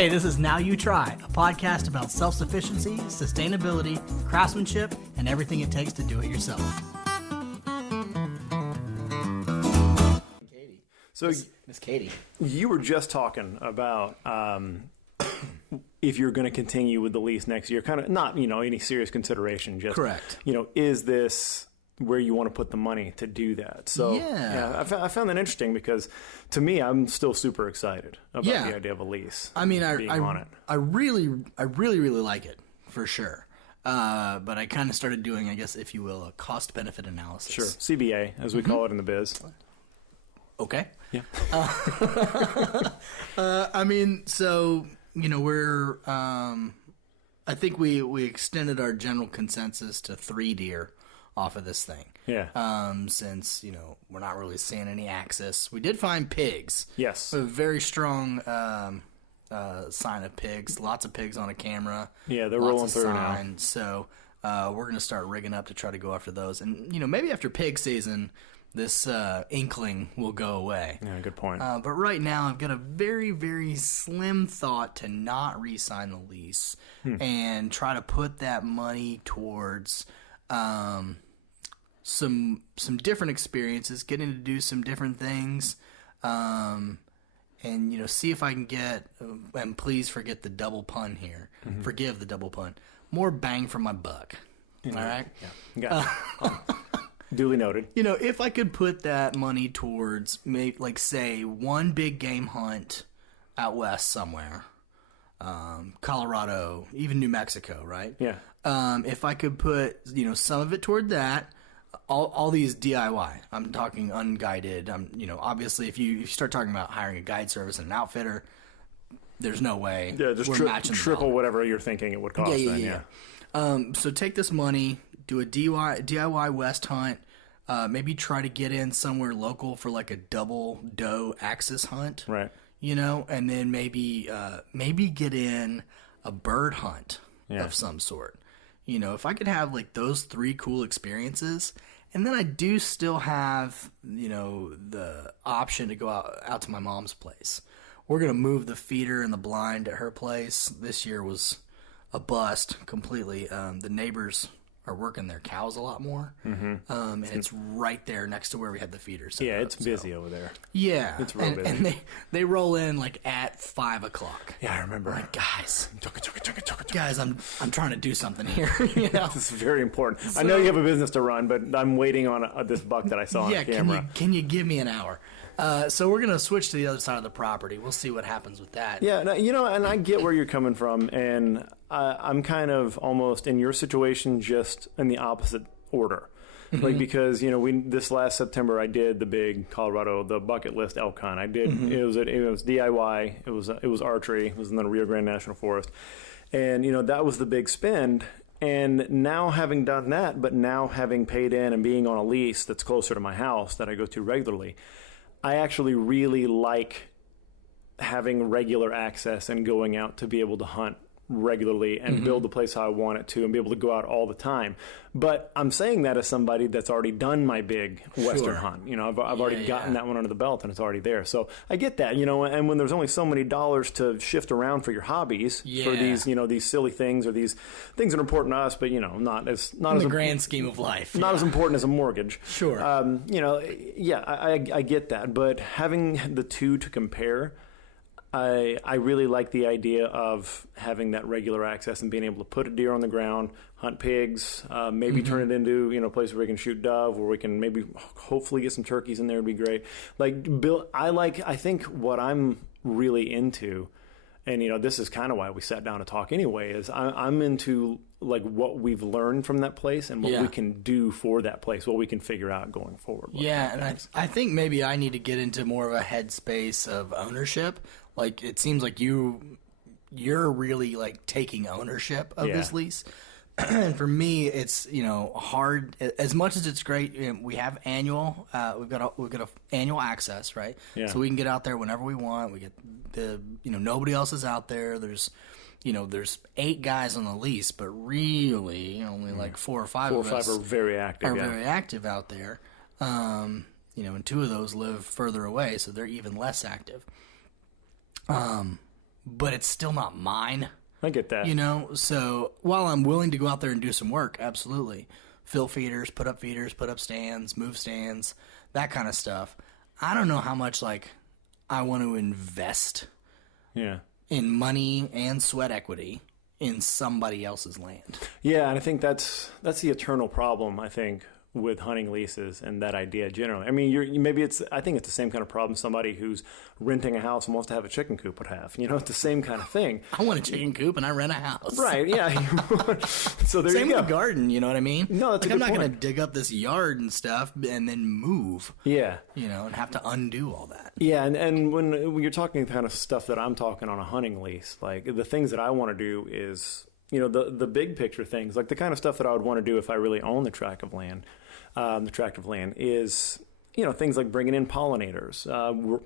Hey, this is Now You Try, a podcast about self-sufficiency, sustainability, craftsmanship, and everything it takes to do it yourself. Katie. So, Miss Katie. You were just talking about if you're going to continue with the lease next year, kind of not, any serious consideration. Just correct. Is this where you want to put the money to do that? So yeah, I found that interesting because to me, I'm still super excited about the idea of a lease. I mean, I really like it for sure. But I kind of started doing, I guess, if you will, a cost benefit analysis. Sure, CBA as we call it in the biz. Okay. Yeah. I mean, so we're I think we extended our general consensus to 3 deer off of this thing. Yeah. Since, we're not really seeing any access. We did find pigs. Yes. A very strong sign of pigs. Lots of pigs on a camera. Yeah, they're lots rolling of through signs. So we're going to start rigging up to try to go after those. And, maybe after pig season, this inkling will go away. Yeah, good point. But right now, I've got a very, very slim thought to not re-sign the lease and try to put that money towards some different experiences, getting to do some different things, and see if I can get. And please forget the double pun here. Mm-hmm. Forgive the double pun. More bang for my buck. Mm-hmm. All right. Yeah. Got it. Duly noted. If I could put that money towards, say, one big game hunt out west somewhere, Colorado, even New Mexico, right? Yeah. If I could put, some of it toward that, all these DIY, I'm talking unguided. Obviously, if you start talking about hiring a guide service and an outfitter, there's no way. Yeah, just triple whatever you're thinking it would cost. Yeah. So take this money, do a DIY West hunt, maybe try to get in somewhere local for like a double doe axis hunt. Right. And then maybe get in a bird hunt of some sort. If I could have like those 3 cool experiences, and then I do still have, the option to go out to my mom's place. We're going to move the feeder and the blind at her place. This year was a bust completely. The neighbors are working their cows a lot more. Mm-hmm. And it's right there next to where we had the feeder set up, it's busy over there. Yeah. It's real busy. And they roll in like at 5 o'clock. Yeah, I remember. Like, guys, I'm trying to do something here. This is very important. So, I know you have a business to run, but I'm waiting on this buck that I saw on camera. Can you give me an hour? So we're going to switch to the other side of the property. We'll see what happens with that. Yeah, and I get where you're coming from, and I'm kind of almost in your situation just in the opposite order. Mm-hmm. Like, because, this last September I did the big Colorado, the bucket list elk hunt. I did, it was DIY, it was archery, it was in the Rio Grande National Forest. And, that was the big spend. And now having done that, but now having paid in and being on a lease that's closer to my house that I go to regularly, I actually really like having regular access and going out to be able to hunt regularly and build the place how I want it to and be able to go out all the time. But I'm saying that as somebody that's already done my big Western hunt. I've already gotten that one under the belt and it's already there. So I get that, and when there's only so many dollars to shift around for your hobbies for these, these silly things or these things that are important to us, but not in the grand scheme of life. Not as important as a mortgage. Sure. I get that. But having the two to compare, I really like the idea of having that regular access and being able to put a deer on the ground, hunt pigs, maybe turn it into a place where we can shoot dove, where we can maybe hopefully get some turkeys in there would be great. Like Bill, I think what I'm really into, and this is kind of why we sat down to talk anyway, is I'm into like what we've learned from that place and what we can do for that place, what we can figure out going forward. Yeah, and I think maybe I need to get into more of a headspace of ownership. Like, it seems like you're really like taking ownership of this lease. And for me, it's hard. As much as it's great, we have annual. We've got a annual access, right? Yeah. So we can get out there whenever we want. We get nobody else is out there. There's 8 guys on the lease, but really only like 4 or 5 of us are very active. Very active out there. And 2 of those live further away, so they're even less active. but it's still not mine. I get that. You know, so while I'm willing to go out there and do some work, absolutely. Fill feeders, put up stands, move stands, that kind of stuff. I don't know how much, like, I want to invest in money and sweat equity in somebody else's land. Yeah, and I think that's the eternal problem, I think, with hunting leases and that idea generally. I mean, I think it's the same kind of problem somebody who's renting a house and wants to have a chicken coop would have. You know, it's the same kind of thing. I want a chicken coop and I rent a house. Right, yeah. So there Same you go. with a garden, you know what I mean? No, that's like, a good I'm not point. going to dig up this yard and stuff and then move. Yeah. You know, and have to undo all that. Yeah, and when you're talking kind of stuff that I'm talking on a hunting lease, like the things that I want to do is, you know, the big picture things, like the kind of stuff that I would want to do if I really own the tract of land. The tract of land is, you know, things like bringing in pollinators,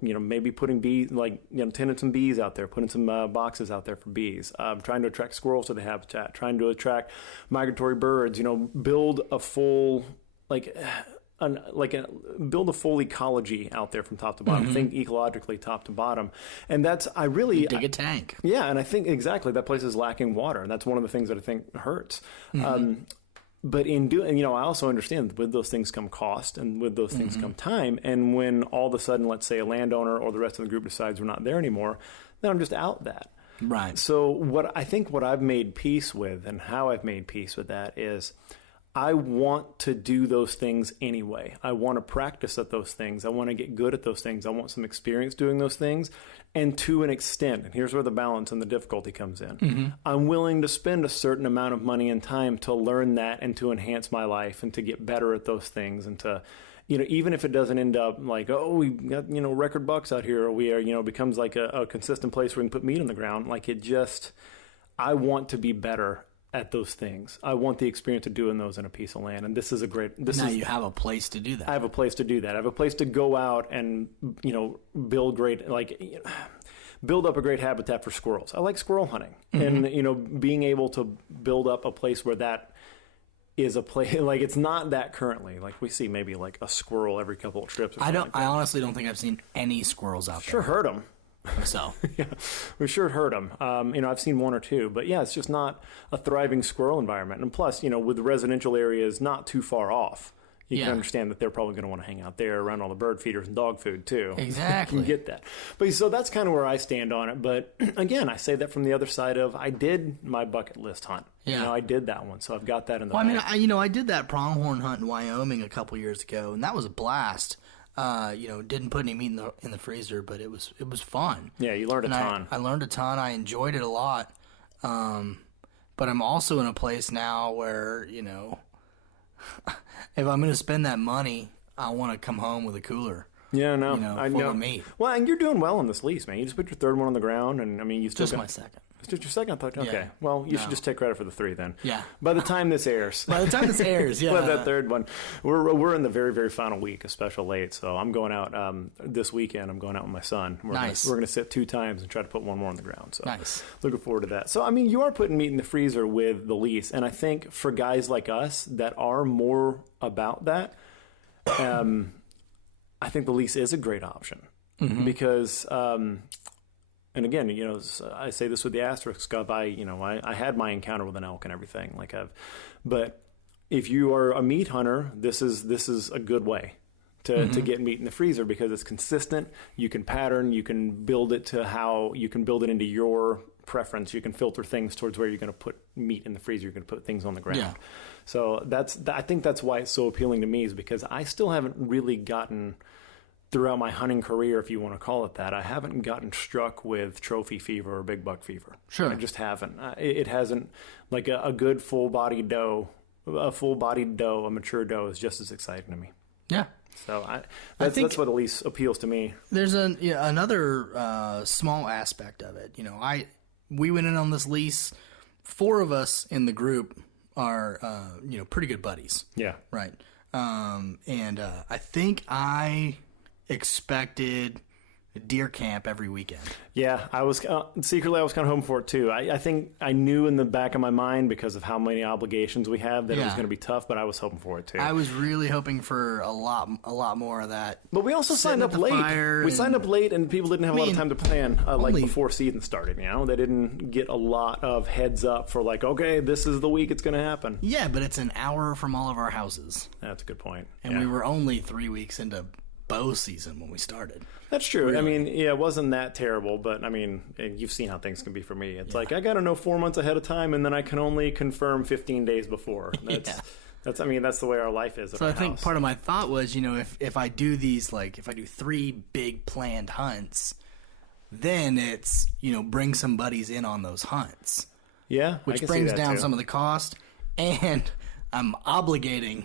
you know, maybe putting bees, like, you know, tending some bees out there, putting some boxes out there for bees, trying to attract squirrels to the habitat, trying to attract migratory birds, you know, build a full, build a full ecology out there from top to bottom. Think ecologically top to bottom. And that's, Dig a tank. Yeah, and I think exactly that place is lacking water, and that's one of the things that I think hurts. But in doing, you know, I also understand that with those things come cost, and with those things come time. And when all of a sudden, let's say a landowner or the rest of the group decides we're not there anymore, then I'm just out that. Right. So what I've made peace with, and how I've made peace with that, is I want to do those things anyway. I want to practice at those things. I want to get good at those things. I want some experience doing those things. And to an extent, and here's where the balance and the difficulty comes in, I'm willing to spend a certain amount of money and time to learn that and to enhance my life and to get better at those things, and to, you know, even if it doesn't end up like, oh, we got, you know, record bucks out here, or we are, you know, becomes like a consistent place where we can put meat on the ground. Like, I want to be better at those things. I want the experience of doing those in a piece of land. And You have a place to do that. I have a place to do that. I have a place to go out and, you know, build up a great habitat for squirrels. I like squirrel hunting. And, you know, being able to build up a place where that is a place, like, it's not that currently. Like, we see maybe like a squirrel every couple of trips. I honestly don't think I've seen any squirrels out there. Sure heard them. So yeah, we sure heard them. You know, I've seen one or two, but yeah, it's just not a thriving squirrel environment. And plus, you know, with the residential areas not too far off, you can understand that they're probably going to want to hang out there around all the bird feeders and dog food too. Exactly. You can get that. But so that's kind of where I stand on it. But again, I say that from the other side of, I did my bucket list hunt. Yeah. You know, I did that one, so I've got that in the Well, bag. I mean, I did that pronghorn hunt in Wyoming a couple years ago, and that was a blast. You know, didn't put any meat in the freezer, but it was fun. Yeah, you learned a ton. I learned a ton. I enjoyed it a lot. But I'm also in a place now where, you know, if I'm going to spend that money, I want to come home with a cooler. Yeah, no, You know, I full know. of meat. Well, and you're doing well on this lease, man. You just put your third one on the ground, and I mean, you still Just got my second. It's just your second. I thought, okay. Yeah. Well, you should just take credit for the three then. Yeah. By the time this airs. By the time this airs, yeah. By that third one, we're in the very, very final week of Special 8, so I'm going out this weekend. I'm going out with my son. Nice. We're going to sit 2 times and try to put one more on the ground. So Nice. Looking forward to that. So I mean, you are putting meat in the freezer with the lease, and I think for guys like us that are more about that, I think the lease is a great option because. And again, you know, I say this with the asterisk of I had my encounter with an elk and everything but if you are a meat hunter, this is a good way to get meat in the freezer because it's consistent. You can pattern, you can build it to how you can build it into your preference. You can filter things towards where you're going to put meat in the freezer. You're going to put things on the ground. Yeah. So I think that's why it's so appealing to me, is because I still haven't really gotten, throughout my hunting career, if you want to call it that, I haven't gotten struck with trophy fever or big buck fever. Sure. I just haven't. It hasn't, like a good full-bodied doe, a mature doe is just as exciting to me. Yeah. So that's what at least appeals to me. There's another small aspect of it. You know, we went in on this lease. 4 of us in the group are, pretty good buddies. Yeah. Right. And I think I expected deer camp every weekend. Yeah, I was secretly I was kind of hoping for it too. I think I knew in the back of my mind because of how many obligations we have that it was going to be tough, but I was hoping for it too. I was really hoping for a lot more of that. But we also signed up late. We signed up late, and people didn't have a lot of time to plan. Like before season started, they didn't get a lot of heads up for like, okay, this is the week it's going to happen. Yeah, but it's an hour from all of our houses. That's a good point. And we were only 3 weeks into bow season when we started. That's true. Really? I mean, yeah, it wasn't that terrible, but I mean, you've seen how things can be for me. It's like I got to know 4 months ahead of time, and then I can only confirm 15 days before. That's I mean, that's the way our life is. So I think part of my thought was, if I do these, like if I do 3 big planned hunts, then it's bring some buddies in on those hunts. Yeah, which brings down some of the cost, and I'm obligating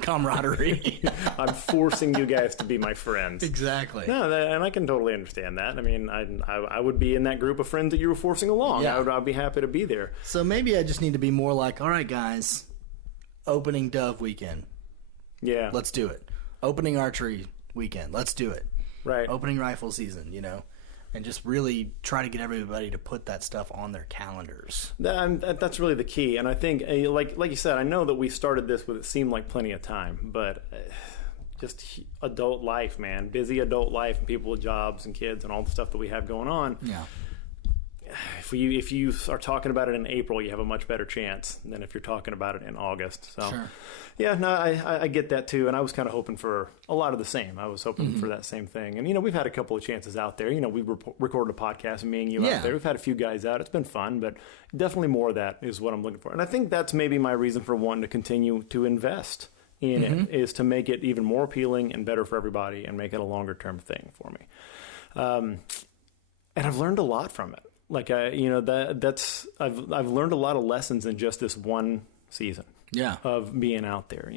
camaraderie. I'm forcing you guys to be my friends. Exactly. No, and I can totally understand that. I mean, I would be in that group of friends that you were forcing along. Yeah. I'd be happy to be there. So maybe I just need to be more like, all right, guys, opening dove weekend. Yeah. Let's do it. Opening archery weekend. Let's do it. Right. Opening rifle season, and just really try to get everybody to put that stuff on their calendars. That's really the key. And I think, like you said, I know that we started this with it seemed like plenty of time, but just adult life, man. Busy adult life and people with jobs and kids and all the stuff that we have going on. Yeah. If you are talking about it in April, you have a much better chance than if you're talking about it in August. So, sure. Yeah, no, I get that too, and I was kind of hoping for a lot of the same. I was hoping for that same thing, and we've had a couple of chances out there. We recorded a podcast, and me and you out there. We've had a few guys out. It's been fun, but definitely more of that is what I'm looking for, and I think that's maybe my reason for wanting to continue to invest in it is to make it even more appealing and better for everybody, and make it a longer term thing for me. And I've learned a lot from it. Like I've learned a lot of lessons in just this one season. Yeah. Of being out there,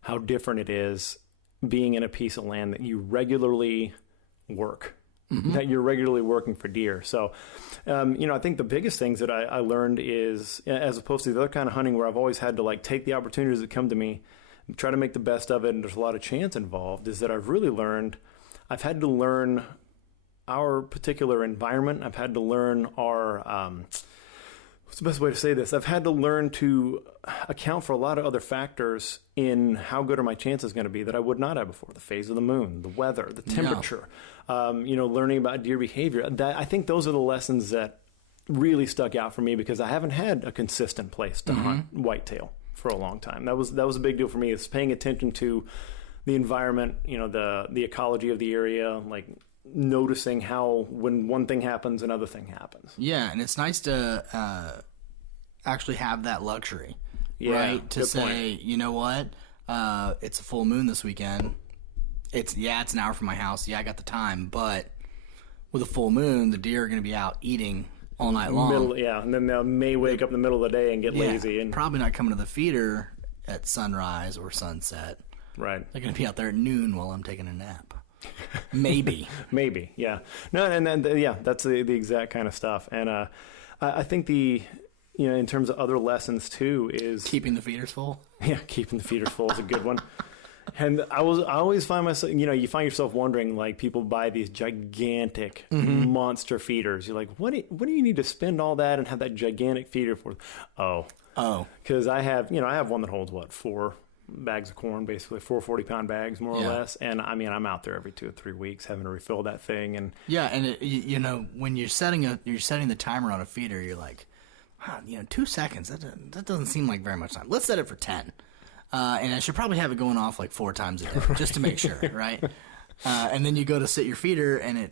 how different it is being in a piece of land that you regularly work, that you're regularly working for deer. So, I think the biggest things that I learned is, as opposed to the other kind of hunting where I've always had to like take the opportunities that come to me, try to make the best of it, and there's a lot of chance involved, is that I've had to learn our particular environment. I've had to learn our, what's the best way to say this? I've had to learn to account for a lot of other factors in how good are my chances going to be that I would not have before. The phase of the moon, the weather, the temperature, learning about deer behavior. I think those are the lessons that really stuck out for me because I haven't had a consistent place to hunt whitetail for a long time. That was a big deal for me, is paying attention to the environment, the ecology of the area, like noticing how when one thing happens, another thing happens. Yeah, and it's nice to actually have that luxury, right? To say, point. You know what? It's a full moon this weekend. It's an hour from my house. Yeah, I got the time, but with a full moon, the deer are going to be out eating all night long. And then they may wake up in the middle of the day and get lazy. And probably not coming to the feeder at sunrise or sunset. Right. They're going to be out there at noon while I'm taking a nap. Maybe, yeah. No, and then that's the exact kind of stuff. And I think in terms of other lessons too is keeping the feeders full. Yeah, keeping the feeders full is a good one. And I always find myself, you find yourself wondering, like, people buy these gigantic monster feeders. You're like, what do you need to spend all that and have that gigantic feeder for? Oh, because I have one that holds 4 bags of corn, basically 4 40-pound bags, more or less. And I mean, I'm out there every 2 or 3 weeks having to refill that thing. And when you're setting the timer on a feeder, you're like, 2 seconds. That doesn't seem like very much time. Let's set it for 10. And I should probably have it going off like 4 times a day just to make sure, right? And then you go to sit your feeder and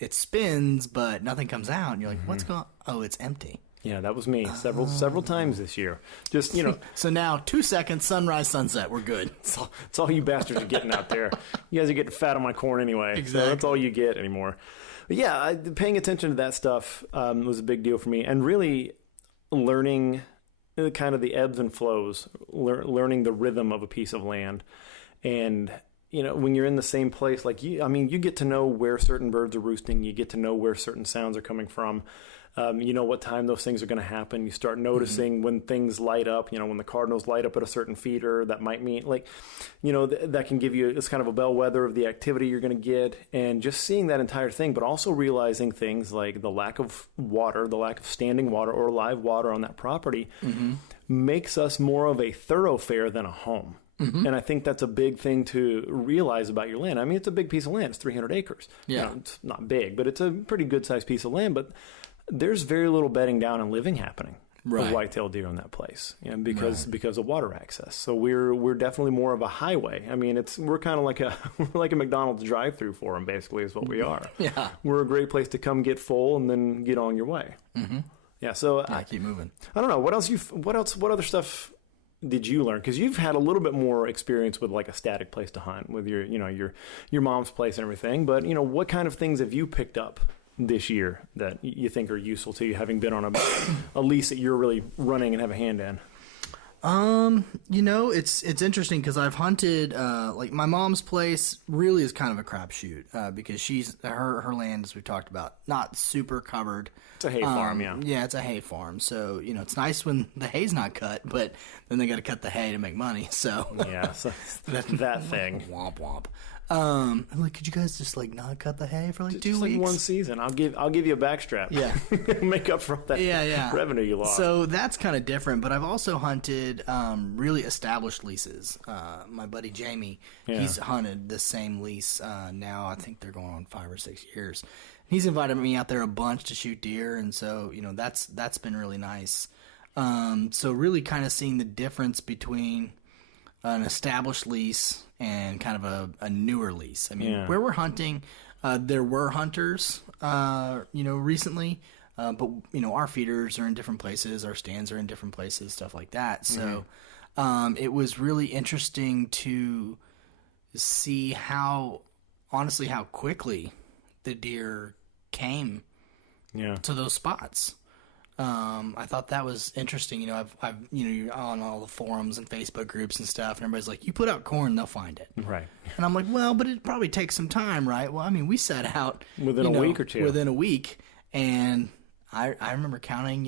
it spins, but nothing comes out. And you're like, what's going on? Oh, it's empty. Yeah, that was me several times this year. Just, So now 2 seconds, sunrise, sunset, we're good. It's all you bastards are getting out there. You guys are getting fat on my corn anyway. Exactly. So that's all you get anymore. But yeah, paying attention to that stuff was a big deal for me. And really learning kind of the ebbs and flows, learning the rhythm of a piece of land. And when you're in the same place, like you get to know where certain birds are roosting. You get to know where certain sounds are coming from. You know what time those things are going to happen. You start noticing when things light up, when the cardinals light up at a certain feeder, that might mean that can give you, it's kind of a bellwether of the activity you're going to get, and just seeing that entire thing, but also realizing things like the lack of water, the lack of standing water or live water on that property makes us more of a thoroughfare than a home. And I think that's a big thing to realize about your land. I mean, it's a big piece of land. It's 300 acres. Yeah. It's not big, but it's a pretty good-sized piece of land. But there's very little bedding down and living happening of white-tailed deer in that place, because of water access. So we're definitely more of a highway. I mean, we're kind of like a McDonald's drive-through for them, basically, is what we are. Yeah. We're a great place to come get full and then get on your way. Yeah. So keep moving. I don't know what other stuff did you learn? Because you've had a little bit more experience with like a static place to hunt with your mom's place and everything. But what kind of things have you picked up this year that you think are useful to you, having been on a lease that you're really running and have a hand in? It's interesting because I've hunted, like my mom's place really is kind of a crapshoot, because her land, as we talked about, not super covered. It's a hay farm, yeah. Yeah, it's a hay farm. So, it's nice when the hay's not cut, but then they got to cut the hay to make money. So yeah, so that thing. Womp womp. I'm like, could you guys just like not cut the hay for like 2 weeks? Like one season. I'll give you a backstrap. Yeah. Make up for that revenue you lost. So that's kind of different, but I've also hunted really established leases. My buddy Jamie, he's hunted the same lease now. I think they're going on 5 or 6 years. He's invited me out there a bunch to shoot deer, and so that's been really nice. So really kind of seeing the difference between an established lease and kind of a newer lease. I mean, where we're hunting, there were hunters, recently, but our feeders are in different places, our stands are in different places, stuff like that. So, it was really interesting to see how quickly the deer came to those spots. I thought that was interesting. I've you're on all the forums and Facebook groups and stuff, and everybody's like, you put out corn, they'll find it. Right. And I'm like, well, but it probably takes some time, right? Well, I mean, we set out within a week or two. Within a week, and I remember counting,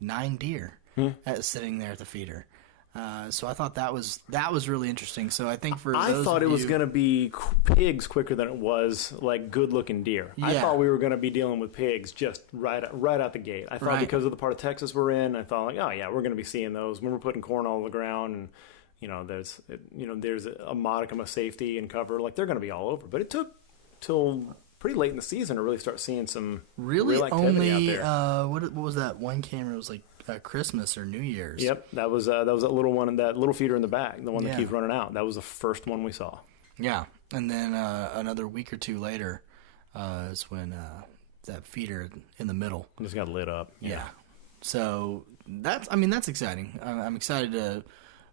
9 deer sitting there at the feeder. So I thought that was really interesting. So I think I thought it was going to be pigs quicker than it was like good-looking deer. Yeah. I thought we were going to be dealing with pigs just right out the gate. I thought because of the part of Texas we're in, I thought like, oh yeah, we're going to be seeing those when we're putting corn all over the ground, and there's a modicum of safety and cover. Like they're going to be all over. But it took till pretty late in the season to really start seeing some real activity out there. What was that one camera? It was like Christmas or New Year's. Yep, that was that little one, that little feeder in the back, the one that keeps running out. That was the first one we saw. Yeah, and then another week or two later is when that feeder in the middle just got lit up. Yeah. So that's exciting. I'm excited to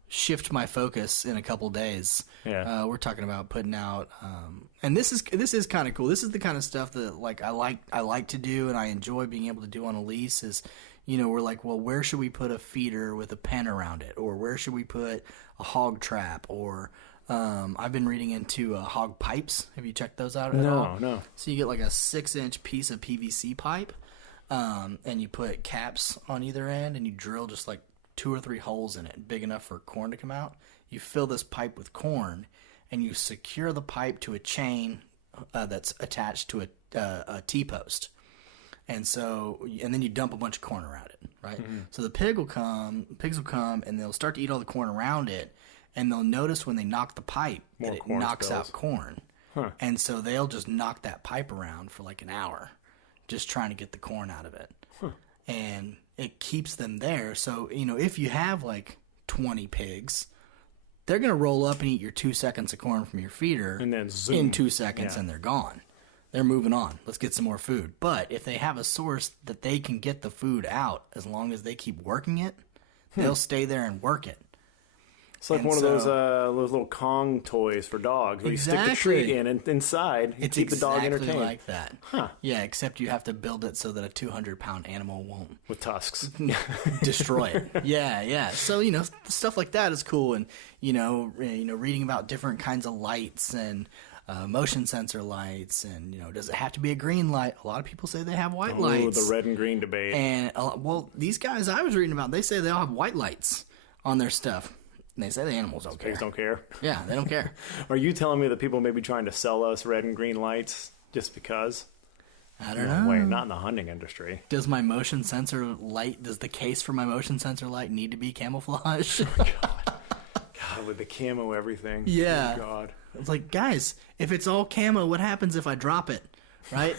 shift my focus in a couple days. Yeah, we're talking about putting out, and this is kind of cool. This is the kind of stuff that like I like to do, and I enjoy being able to do on a lease. Is we're like, well, where should we put a feeder with a pen around it, or where should we put a hog trap, or I've been reading into hog pipes. Have you checked those out at all? No. So you get like a 6-inch piece of PVC pipe, and you put caps on either end, and you drill just like 2 or 3 holes in it, big enough for corn to come out. You fill this pipe with corn, and you secure the pipe to a chain that's attached to a T-post. And then you dump a bunch of corn around it, right? Mm-hmm. So the pigs will come, and they'll start to eat all the corn around it, and they'll notice when they knock the pipe that it knocks out corn. Huh. And so they'll just knock that pipe around for like an hour, just trying to get the corn out of it. Huh. And it keeps them there. So, if you have like 20 pigs, they're going to roll up and eat your 2 seconds of corn from your feeder and then zoom. In 2 seconds, and they're gone. They're moving on. Let's get some more food. But if they have a source that they can get the food out as long as they keep working it, they'll stay there and work it. It's like one of those little Kong toys for dogs where you stick the treat in and inside you keep the dog entertained. It's like that. Huh. Yeah, except you have to build it so that a 200-pound animal won't. With tusks. Destroy it. Yeah. So, stuff like that is cool. And, reading about different kinds of lights and motion sensor lights. And, does it have to be a green light? A lot of people say they have white lights. The red and green debate. And, these guys I was reading about, they say they all have white lights on their stuff. And they say the animals don't care. Don't care. Yeah, they don't care. Are you telling me that people may be trying to sell us red and green lights just because? I don't know. Way, not in the hunting industry. Does the case for my motion sensor light need to be camouflage? God, with the camo everything. Yeah. Oh, God. It's like, guys, if it's all camo, what happens if I drop it? Right?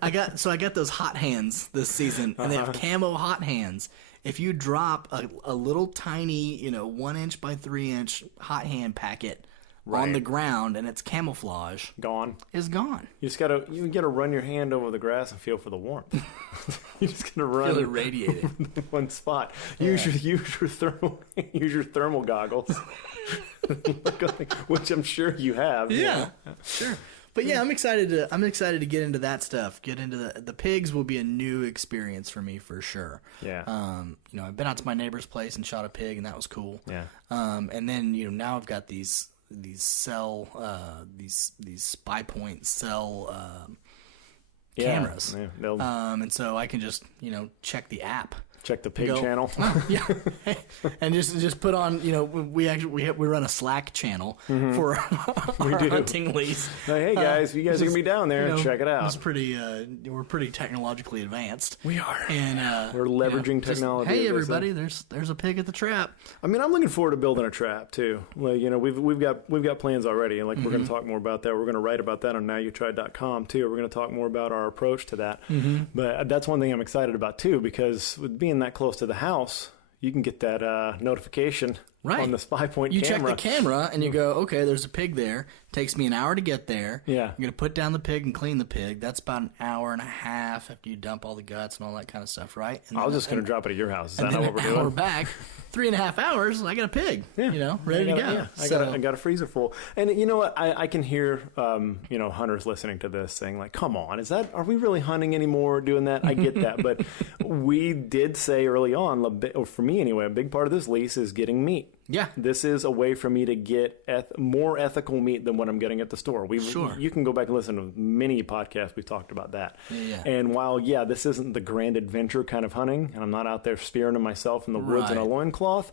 I got those hot hands this season, and they have camo hot hands. If you drop a little tiny, 1 inch by 3 inch hot hand packet on the ground and it's camouflage, it's gone. You gotta run your hand over the grass and feel for the warmth. You just gotta run. Feel it radiating. One spot. Yeah. Use your thermal goggles, which I'm sure you have. Yeah. Sure. But yeah, I'm excited to get into that stuff. Get into the pigs will be a new experience for me for sure. Yeah. I've been out to my neighbor's place and shot a pig, and that was cool. Yeah. And then now I've got these spy point cell cameras. Yeah, and so I can just check the app. Check the pig channel. Yeah, and just put on. We run a Slack channel for our hunting lease. Hey guys, you guys are gonna be down there. Check it out. It's pretty. We're pretty technologically advanced. We are, and we're leveraging technology. Hey everybody, there's a pig at the trap. I mean, I'm looking forward to building a trap too. Like we've got plans already, and we're gonna talk more about that. We're gonna write about that on NowYouTry.com too. We're gonna talk more about our approach to that. But that's one thing I'm excited about too, because with being that close to the house, you can get that notification on the spy point you camera. You check the camera and you go, okay, there's a pig there. Takes me an hour to get there. Yeah. I'm going to put down the pig and clean the pig. That's about an hour and a half after you dump all the guts and all that kind of stuff, right? And I was just going to drop it at your house. Is that not what we're doing? An hour back, 3.5 hours, I got a pig, ready to go. Yeah. I got a freezer full. And you know what? I can hear, hunters listening to this saying like, come on, are we really hunting anymore doing that? I get that. But we did say early on, or for me anyway, a big part of this lease is getting meat. Yeah. This is a way for me to get more ethical meat than what I'm getting at the store. You can go back and listen to many podcasts. We've talked about that. Yeah. And while, this isn't the grand adventure kind of hunting, and I'm not out there spearing to myself in the woods in a loincloth,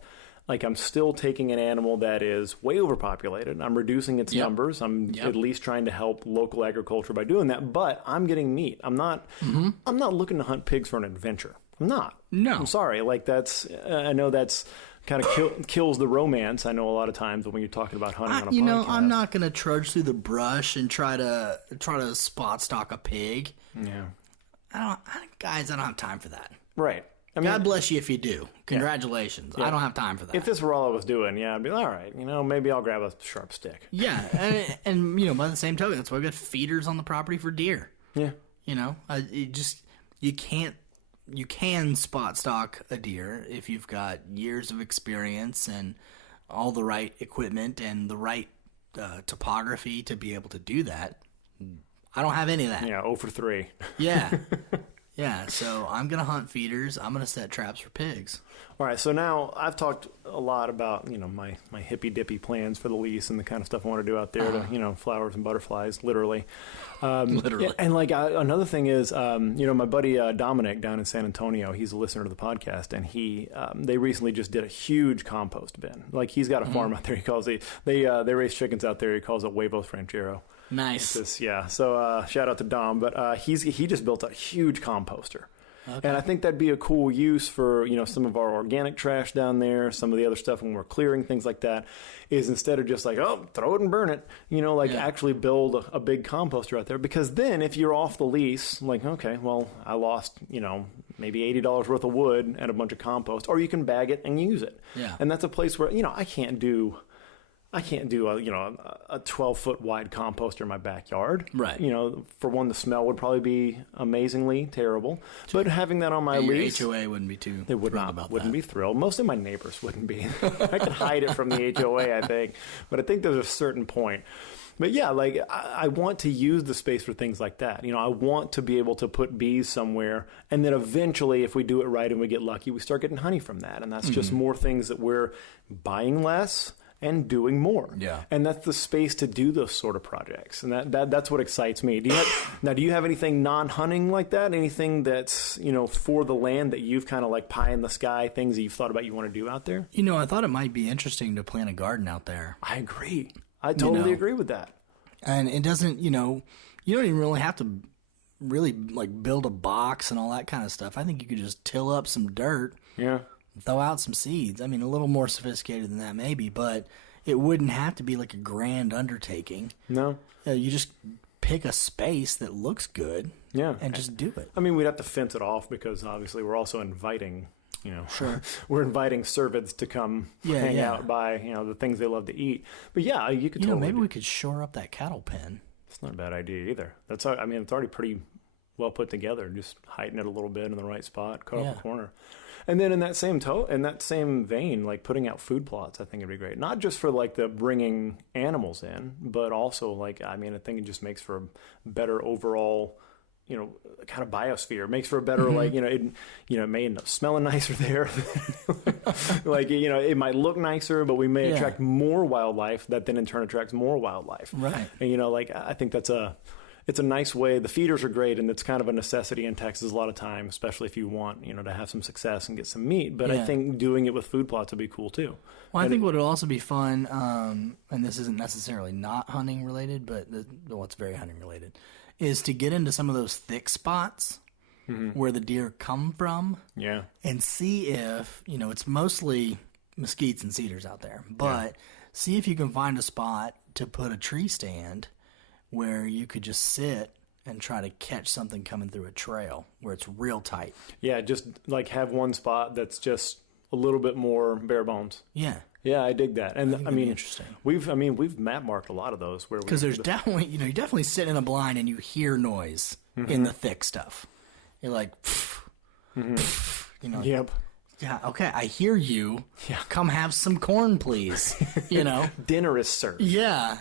I'm still taking an animal that is way overpopulated. I'm reducing its numbers. I'm at least trying to help local agriculture by doing that. But I'm getting meat. I'm not looking to hunt pigs for an adventure. I'm not. No. I'm sorry. I know that's kind of kills the romance. I know a lot of times when you're talking about hunting on a podcast. I'm not going to trudge through the brush and try to spot stalk a pig. Yeah. I don't have time for that. Right. God bless you if you do. Congratulations. Yeah. I don't have time for that. If this were all I was doing, I'd be all right. Maybe I'll grab a sharp stick. Yeah, and by the same token, that's why we got feeders on the property for deer. Yeah. You can spot stalk a deer if you've got years of experience and all the right equipment and the right topography to be able to do that. I don't have any of that. Yeah, 0 for 3. Yeah. Yeah, so I'm going to hunt feeders. I'm going to set traps for pigs. All right, so now I've talked a lot about, my hippy-dippy plans for the lease and the kind of stuff I want to do out there to, flowers and butterflies, literally. Literally. And another thing is, my buddy Dominic down in San Antonio, he's a listener to the podcast, and they recently just did a huge compost bin. He's got a farm out there. He calls it, they raise chickens out there. He calls it Huevos Ranchero. Nice. So shout out to Dom, but he just built a huge composter. Okay. And I think that'd be a cool use for, some of our organic trash down there, some of the other stuff when we're clearing, things like that, is instead of just throw it and burn it, actually build a big composter out there. Because then if you're off the lease, okay, well, I lost, maybe $80 worth of wood and a bunch of compost, or you can bag it and use it. Yeah. And that's a place where, I can't do I can't do a 12-foot wide composter in my backyard. Right. For one, the smell would probably be amazingly terrible. But having that on my lease, your HOA wouldn't be too. they wouldn't be thrilled. Most of my neighbors wouldn't be. I could hide it from the HOA, I think. But I think there's a certain point. But yeah, like I want to use the space for things like that. I want to be able to put bees somewhere, and then eventually, if we do it right and we get lucky, we start getting honey from that, and that's just more things that we're buying less and doing more. Yeah. And that's the space to do those sort of projects. And that's what excites me. Do you have anything non-hunting like that? Anything that's, for the land that you've kind of like pie in the sky, things that you've thought about you want to do out there? I thought it might be interesting to plant a garden out there. I agree. I totally agree with that. And it doesn't, you don't even really have to really like build a box and all that kind of stuff. I think you could just till up some dirt. Yeah. Throw out some seeds. I mean, a little more sophisticated than that maybe, but it wouldn't have to be like a grand undertaking. No. You just pick a space that looks good and just do it. I mean, we'd have to fence it off because obviously we're also inviting, Sure. we're inviting servants to come hang out by, the things they love to eat. But yeah, you could totally maybe we could shore up that cattle pen. It's not a bad idea either. It's already pretty well put together. Just heighten it a little bit in the right spot, cut off a corner. And then in that same vein, like putting out food plots, I think it'd be great. Not just for like the bringing animals in, but also like, I think it just makes for a better overall, kind of biosphere. It makes for a better, like, it may end up smelling nicer there. Like, it might look nicer, but we may attract more wildlife that then in turn attracts more wildlife. Right. And, I think it's a nice way. The feeders are great, and it's kind of a necessity in Texas a lot of time, especially if you want, to have some success and get some meat. But I think doing it with food plots would be cool too. Well, I think what would also be fun, and this isn't necessarily not hunting related, but it's very hunting related, is to get into some of those thick spots where the deer come from. Yeah. And see if, it's mostly mesquites and cedars out there, but see if you can find a spot to put a tree stand where you could just sit and try to catch something coming through a trail where it's real tight. Yeah, just like have one spot that's just a little bit more bare bones. Yeah. Yeah, I dig that. And I mean, interesting. We've map marked a lot of those where because there's definitely, you definitely sit in a blind and you hear noise in the thick stuff. You're like, Yep. Yeah, okay, I hear you. Yeah. Come have some corn, please. Dinner is served. Yeah.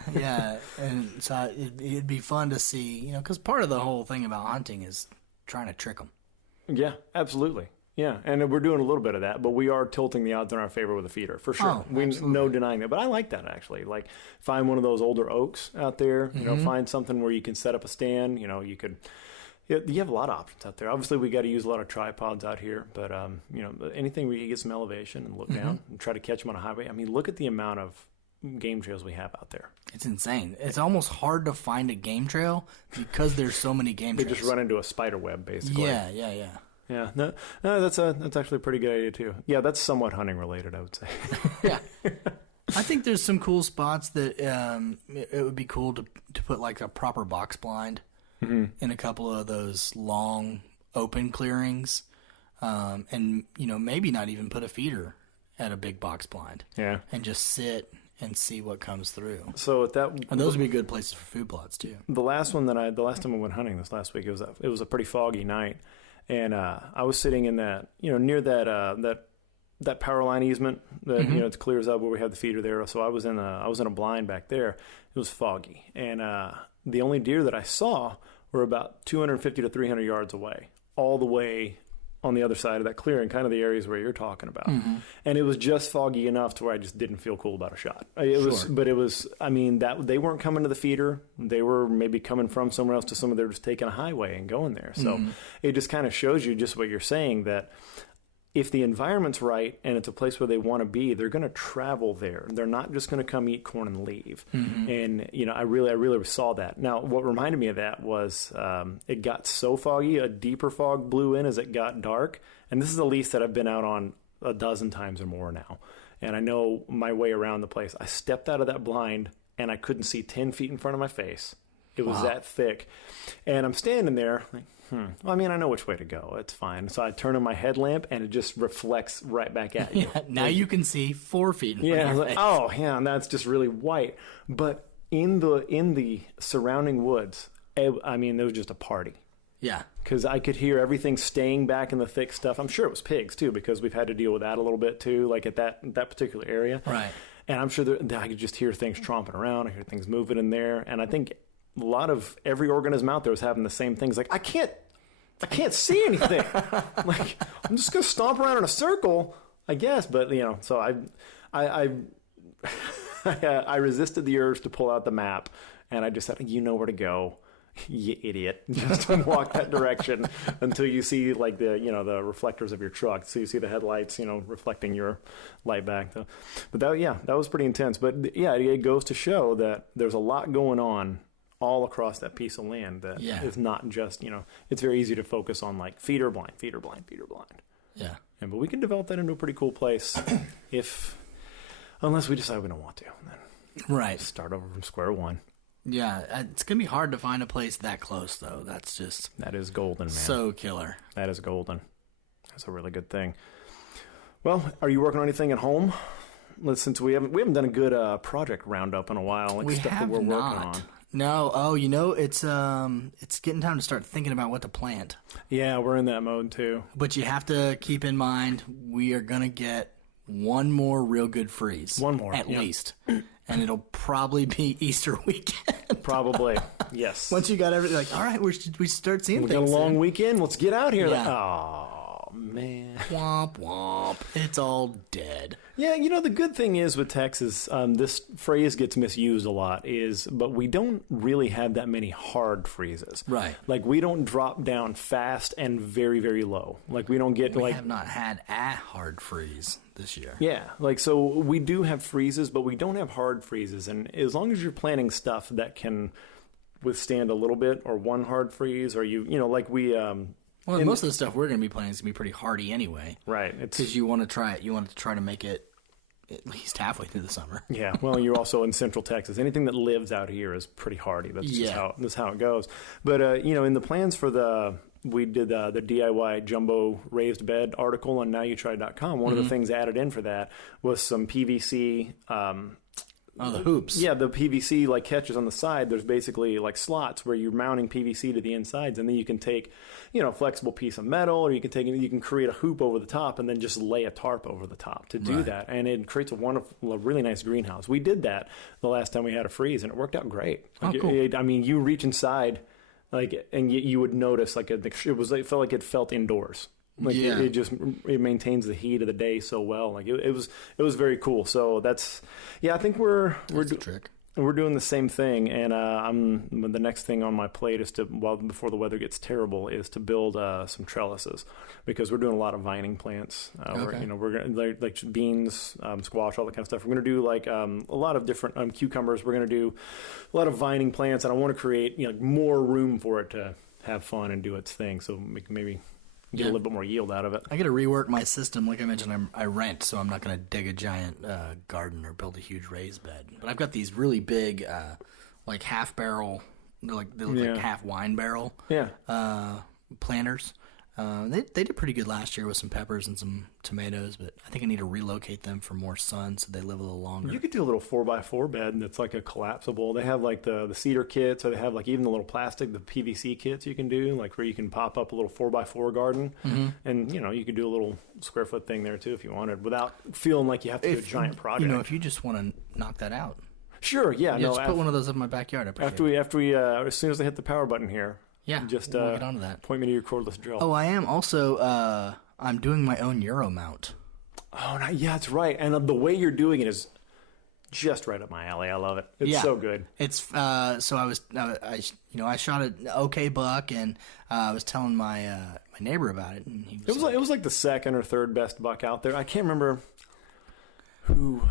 And so it'd be fun to see, because part of the whole thing about hunting is trying to trick them. Yeah, absolutely. Yeah, and we're doing a little bit of that, but we are tilting the odds in our favor with a feeder, for sure. No denying that. But I like that, actually. Like, find one of those older oaks out there, find something where you can set up a stand, you could... You have a lot of options out there. Obviously, we got to use a lot of tripods out here, but anything where you can get some elevation and look down and try to catch them on a highway. I mean, look at the amount of game trails we have out there. It's insane. It's almost hard to find a game trail because there's so many game trails. They just run into a spider web, basically. Yeah. No, that's actually a pretty good idea too. Yeah, that's somewhat hunting related, I would say. Yeah. I think there's some cool spots that it would be cool to put like a proper box blind. In a couple of those long open clearings, and maybe not even put a feeder at a big box blind. Yeah, and just sit and see what comes through. So and those would be good places for food plots too. The last time I went hunting this last week, it was a pretty foggy night, and I was sitting in that near that power line easement that it clears up where we have the feeder there. So I was in a blind back there. It was foggy, and the only deer that I saw were about 250 to 300 yards away, all the way on the other side of that clearing, kind of the areas where you're talking about. And it was just foggy enough to where I just didn't feel cool about a shot. That they weren't coming to the feeder. They were maybe coming from somewhere else to somewhere. They were just taking a highway and going there. So it just kind of shows you just what you're saying, that if the environment's right and it's a place where they want to be, they're going to travel there. They're not just going to come eat corn and leave. And, I really saw that. Now, what reminded me of that was it got so foggy, a deeper fog blew in as it got dark. And this is a lease that I've been out on a dozen times or more now. And I know my way around the place. I stepped out of that blind and I couldn't see 10 feet in front of my face. It was that thick. And I'm standing there like, Well, I mean, I know which way to go. It's fine. So I turn on my headlamp, and it just reflects right back at you. Yeah, now you can see 4 feet in front Yeah, of your like, face. oh, yeah, and that's just really white. But in the surrounding woods, I mean, there was just a party. Yeah. Because I could hear everything staying back in the thick stuff. I'm sure it was pigs, too, because we've had to deal with that a little bit, too, like at that particular area. Right. And I'm sure that I could just hear things tromping around. I hear things moving in there. And I think a lot of every organism out there was having the same things. Like, I can't see anything. Like, I'm just going to stomp around in a circle, I guess. But, so I resisted the urge to pull out the map. And I just said, you know where to go. You idiot. Just walk that direction until you see like the reflectors of your truck. So you see the headlights, reflecting your light back. But that was pretty intense. But yeah, it goes to show that there's a lot going on all across that piece of land that is not just, it's very easy to focus on like feeder blind. Yeah. But we can develop that into a pretty cool place unless we decide we don't want to. Then right. Start over from square one. Yeah, it's going to be hard to find a place that close, though. That is golden, man. So killer. That is golden. That's a really good thing. Well, are you working on anything at home? Since we haven't done a good project roundup in a while. Like we stuff have that we're not. working on. No. Oh, it's getting time to start thinking about what to plant. Yeah, we're in that mode too. But you have to keep in mind we are going to get one more real good freeze. One more, at least. And it'll probably be Easter weekend. Probably, yes. Once you got everything, like, all right, we start seeing we things. We got a long weekend. Let's get out here. Yeah. Oh, man. Womp, womp. It's all dead. Yeah, the good thing is with Texas, this phrase gets misused a lot, but we don't really have that many hard freezes. Right. Like, we don't drop down fast and very, very low. Like, we don't get, we have not had a hard freeze this year. Yeah, so we do have freezes, but we don't have hard freezes. And as long as you're planting stuff that can withstand a little bit or one hard freeze, or like we... Well, most of the stuff we're going to be planting is going to be pretty hardy anyway. Right. Because you want to try it. You want to try to make it at least halfway through the summer. Yeah. Well, you're also in Central Texas. Anything that lives out here is pretty hardy. That's just how it goes. But, in the plans for we did the DIY jumbo raised bed article on NowYouTry.com. One of the things added in for that was some PVC... the hoops. Yeah, the PVC like catches on the side. There's basically like slots where you're mounting PVC to the insides, and then you can take, a flexible piece of metal, or you can create a hoop over the top, and then just lay a tarp over the top to do that, and it creates a really nice greenhouse. We did that the last time we had a freeze, and it worked out great. Like, cool. You reach inside, like, and you would notice like it felt like it felt indoors. Like it maintains the heat of the day so well. Like it was very cool. So I think we're doing the same thing. And the next thing on my plate is before the weather gets terrible, is to build some trellises, because we're doing a lot of vining plants. We're gonna like beans, squash, all that kind of stuff. We're gonna do like a lot of different cucumbers. We're gonna do a lot of vining plants, and I want to create more room for it to have fun and do its thing. So maybe get a little bit more yield out of it. I got to rework my system. Like I mentioned, I rent, so I'm not going to dig a giant garden or build a huge raised bed. But I've got these really big, like half barrel, they look like half wine barrel planters. They did pretty good last year with some peppers and some tomatoes, but I think I need to relocate them for more sun so they live a little longer. You could do a little 4x4 bed that's like a collapsible. They have like the cedar kits, or they have like even the little plastic, the PVC kits you can do, like where you can pop up a little 4x4 garden. And, you could do a little square foot thing there too if you wanted, without feeling like you have to do a giant project. If you just want to knock that out. Sure, yeah. Just put one of those in my backyard. After we as soon as I hit the power button here. Yeah, just we'll get onto that. Point me to your cordless drill. Oh, I am also. I'm doing my own Euro mount. Oh, yeah, that's right. And the way you're doing it is just right up my alley. I love it. It's so good. It's so I shot an okay buck, and I was telling my neighbor about it, and he was it was like the second or third best buck out there. I can't remember who.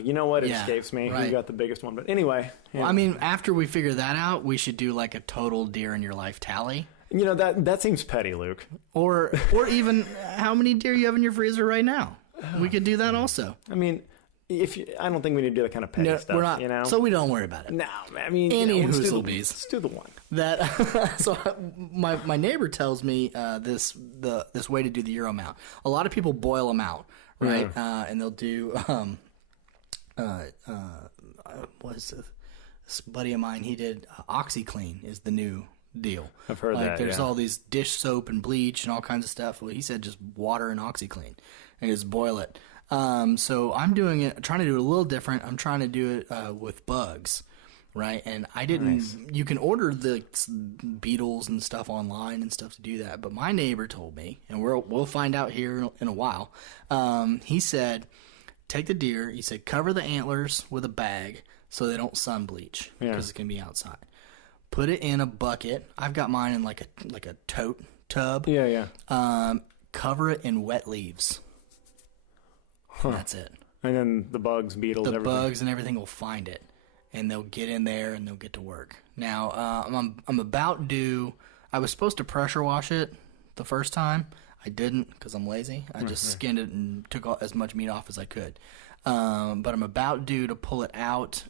You know what? It escapes me who got the biggest one. But anyway. Well, I mean, after we figure that out, we should do like a total deer in your life tally. That seems petty, Luke. Or even how many deer you have in your freezer right now. We could do that also. I mean, I don't think we need to do that kind of petty stuff. We're not, you know. So we don't worry about it. No, I mean, Let's do the one. That so my neighbor tells me this way to do the Euro mount. A lot of people boil them out, right? And they'll do this buddy of mine, he did OxyClean is the new deal. I've heard that. There's all these dish soap and bleach and all kinds of stuff. Well, he said just water and OxyClean and just boil it. So I'm trying to do it a little different. I'm trying to do it with bugs, right? And I didn't. Nice. You can order the beetles and stuff online and stuff to do that. But my neighbor told me, and we'll find out here in a while. He said, take the deer. He said cover the antlers with a bag so they don't sun bleach because it's gonna be outside. Put it in a bucket. I've got mine in like a tote tub. Yeah. Cover it in wet leaves. Huh. That's it. And then the bugs, beetles, everything. Bugs and everything will find it, and they'll get in there and they'll get to work. Now, I'm about due. I was supposed to pressure wash it the first time. I didn't because I'm lazy. I just skinned it and took as much meat off as I could. But I'm about due to pull it out,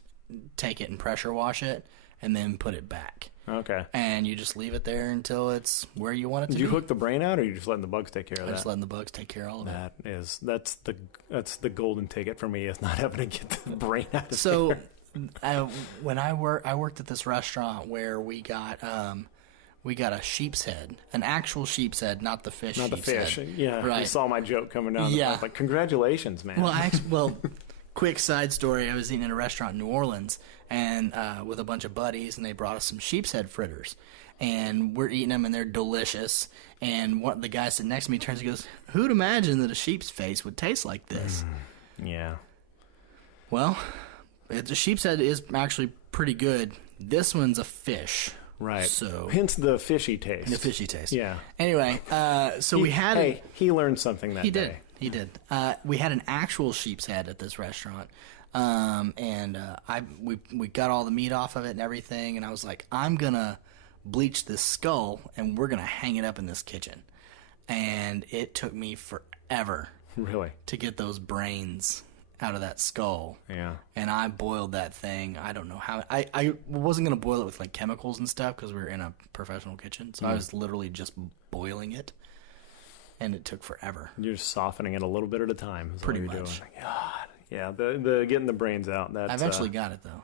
take it and pressure wash it, and then put it back. Okay. And you just leave it there until it's where you want it to be. Did you hook the brain out, or are you just letting the bugs take care of that? I'm just letting the bugs take care of all of it. That's the golden ticket for me, is not having to get the brain out of there. So, when I worked at this restaurant where we got a sheep's head, an actual sheep's head, not the fish. Not the fish. Head. Yeah. Right. You saw my joke coming down. Yeah. I was like, congratulations, man. Well, quick side story. I was eating in a restaurant in New Orleans and with a bunch of buddies, and they brought us some sheep's head fritters. And we're eating them, and they're delicious. And the guy sitting next to me turns and goes, who'd imagine that a sheep's face would taste like this? Yeah. Well, the sheep's head is actually pretty good. This one's a fish. Right. So hence the fishy taste. The fishy taste. Yeah. Anyway, he learned something that day. He did. We had an actual sheep's head at this restaurant. We got all the meat off of it and everything, and I was like, I'm gonna bleach this skull and we're gonna hang it up in this kitchen. And it took me forever to get those brains out of that skull. Yeah. And I boiled that thing. I don't know how. I wasn't going to boil it with like chemicals and stuff because we were in a professional kitchen. So I was literally just boiling it. And it took forever. You're just softening it a little bit at a time. Pretty much. Doing. God. Yeah, the getting the brains out. That's, I eventually got it, though.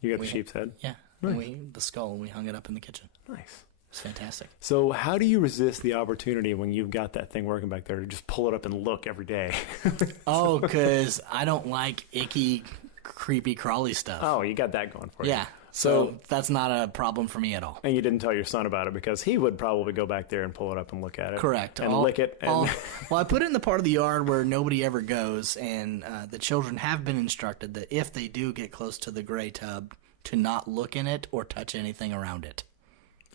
You got the sheep's head? Yeah. Nice. The skull, and we hung it up in the kitchen. Nice. It's fantastic. So how do you resist the opportunity when you've got that thing working back there to just pull it up and look every day? Because I don't like icky, creepy, crawly stuff. Oh, you got that going for you. Yeah. So that's not a problem for me at all. And you didn't tell your son about it because he would probably go back there and pull it up and look at it. Correct. And lick it. Well, I put it in the part of the yard where nobody ever goes, and the children have been instructed that if they do get close to the gray tub, to not look in it or touch anything around it.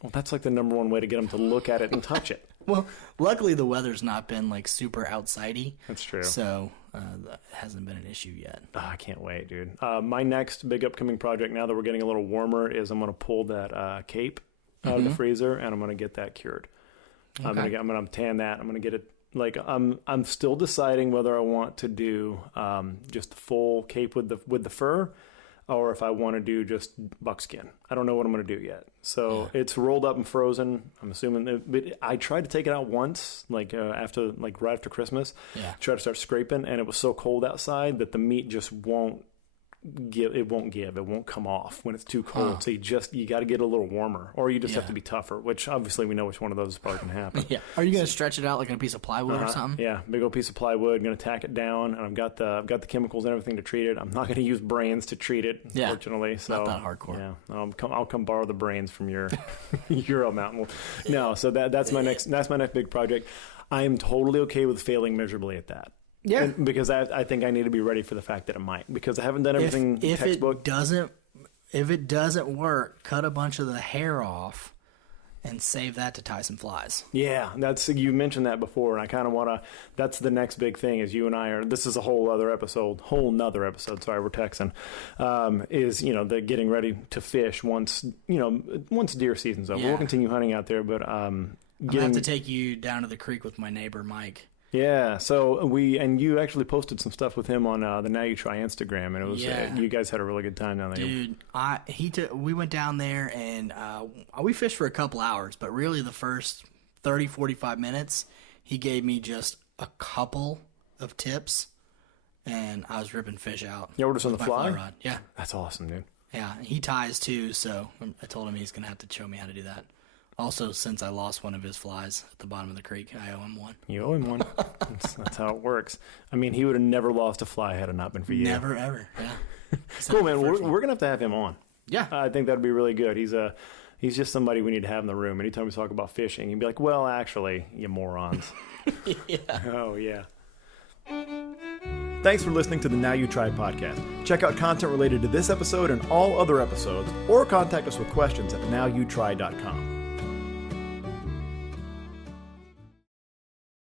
Well, that's like the number one way to get them to look at it and touch it. Well, luckily the weather's not been like super outsidey. That's true. So that hasn't been an issue yet. Oh, I can't wait, dude. My next big upcoming project, now that we're getting a little warmer, is I'm going to pull that cape out of the freezer, and I'm going to get that cured. Okay. I'm going to tan that. I'm going to get it. Like I'm still deciding whether I want to do just the full cape with the fur, or if I want to do just buckskin. I don't know what I'm going to do yet. So it's rolled up and frozen. I'm assuming. But I tried to take it out once, right after Christmas. Yeah. Tried to start scraping, and it was so cold outside that the meat just won't give. It won't come off when it's too cold. So you got to get a little warmer, or you just have to be tougher. Which obviously we know which one of those is probably going to happen. Yeah. Are you going to stretch it out like on a piece of plywood or something? Yeah, big old piece of plywood. Going to tack it down, and I've got the chemicals and everything to treat it. I'm not going to use brains to treat it, fortunately. So not that hardcore. Yeah, I'll come borrow the brains from your Euro mountain. No, so that's my next big project. I am totally okay with failing miserably at that. Yeah, because I think I need to be ready for the fact that it might, because I haven't done everything textbook. If it doesn't work, cut a bunch of the hair off and save that to tie some flies. Yeah, you mentioned that before, and I kind of want to. That's the next big thing. Is you and I are. This is a whole nother episode. Sorry, we're texting. Is the getting ready to fish once deer season's over. Yeah. We'll continue hunting out there, but I'm gonna have to take you down to the creek with my neighbor Mike. Yeah, so you actually posted some stuff with him on the Now You Try Instagram, and it was you guys had a really good time down there. Dude, we went down there and we fished for a couple hours, but really the first 30, 45 minutes, he gave me just a couple of tips, and I was ripping fish out. You ordered on the fly rod. Yeah. That's awesome, dude. Yeah, he ties too, so I told him he's going to have to show me how to do that. Also, since I lost one of his flies at the bottom of the creek, I owe him one. You owe him one. That's how it works. I mean, he would have never lost a fly had it not been for you. Never, ever. Yeah. Cool, man. We're going to have him on. Yeah. I think that'd be really good. He's just somebody we need to have in the room. Anytime we talk about fishing, he'd be like, well, actually, you morons. Yeah. Oh, yeah. Thanks for listening to the Now You Try podcast. Check out content related to this episode and all other episodes, or contact us with questions at nowyouTry.com.